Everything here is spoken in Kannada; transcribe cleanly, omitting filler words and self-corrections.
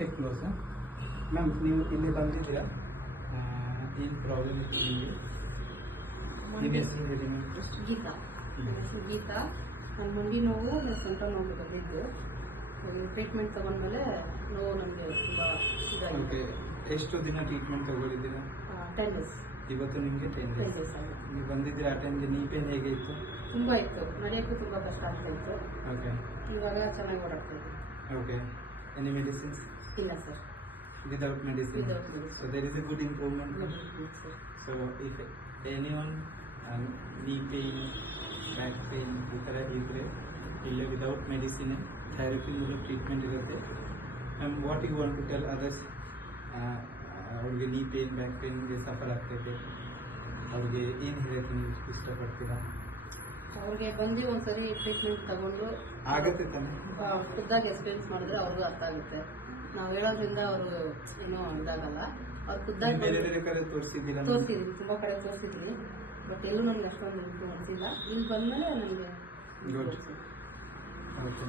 Tech close. ಮ್ಯಾಮ್ ನೀವು ಇಲ್ಲಿ ಬಂದಿದ್ದೀರಾ, ಏನು ಪ್ರಾಬ್ಲಮ್ ಇತ್ತು ನಿಮಗೆ? ನಿಮ್ಮ ಹೆಸರು ಹೇಳಿ ಮ್ಯಾಮ್. ಗೀತಾ. ನನ್ನ ಹೆಸರು ಗೀತಾ. ನನ್ನ ಮಂಡಿ ನೋವು ಸೊಂಟ ನೋವು ಬಂದಿದ್ದು. ಟ್ರೀಟ್ಮೆಂಟ್ ತಗೊಂಡ್ಮೇಲೆ ನೋವು ನನಗೆ ತುಂಬ ಇದಾಗಿದೆ. ಓಕೆ, ಎಷ್ಟು ದಿನ ಟ್ರೀಟ್ಮೆಂಟ್ ತಗೊಂಡಿದ್ದೀರಾ? 10 days. ಇವತ್ತು ನಿಮಗೆ 10 10 days. days ಆಗಿದೆ. ನೀವು ಬಂದಿದ್ದೀರಾ ಆ ಟೈಮ್ಗೆ ನೀ ಪೇನ್ ಹೇಗೆ ಇತ್ತು? ತುಂಬ ಇತ್ತು, ನಡೆಯೋಕ್ಕೂ ತುಂಬ ಕಷ್ಟ ಆಗ್ತಾ ಇತ್ತು. ಓಕೆ ಇವಾಗ ಚೆನ್ನಾಗಿ ಓಡಾಡ್ತಾ ಇತ್ತು. ಓಕೆ. Any medicines? ಇಲ್ಲ sir. Without medicine? Without medicine. So there is a good improvement. Sir. So if anyone knee pain, back pain ಈ ಥರ ಇದ್ದರೆ ಇಲ್ಲೇ ವಿದೌಟ್ ಮೆಡಿಸಿನ್ ಥೆರಪಿ ಮೂಲಕ ಟ್ರೀಟ್ಮೆಂಟ್ ಇರುತ್ತೆ. Ma'am what you want to tell others? ಅವ್ರಿಗೆ ನೀ ಪೇನ್ ಬ್ಯಾಕ್ ಪೇನ್ಗೆ ಸಫರ್ ಆಗ್ತೈತೆ, ಅವ್ರಿಗೆ ಏನು ಹೇಳಕ್ಕೆ ನೀವು ಇಷ್ಟಪಡ್ತೀರಾ? ಅವ್ರಿಗೆ ಬಂದು ಒಂದ್ಸರಿ ಟ್ರೀಟ್ಮೆಂಟ್ ತಗೊಂಡು ಆಗುತ್ತೆ ತಾನೆ? ಖುದ್ದಾಗಿ ಎಕ್ಸ್ಪೀರಿಯನ್ಸ್ ಮಾಡಿದ್ರೆ ಅವ್ರಿಗೂ ಅರ್ಥ ಆಗುತ್ತೆ. ನಾವು ಹೇಳೋದ್ರಿಂದ ಅವರು ಏನೋ ಇದಾಗಲ್ಲ. ಅವ್ರು ಖುದ್ದಾಗಿ ಬೇರೆ ಬೇರೆ ಕಡೆ ತೋರಿಸಿದ್ದೀರಾ? ತೋರಿಸಿದ್ದೀನಿ, ತುಂಬ ಕಡೆ ತೋರಿಸಿದ್ದೀನಿ. ಬಟ್ ಎಲ್ಲೂ ನನಗೆ ಅಷ್ಟೊಂದು ಅನಿಸಿಲ್ಲ. ಇಲ್ಲಿ ಬಂದಮೇಲೆ ನನಗೆ ಗುಡ್. ಓಕೆ.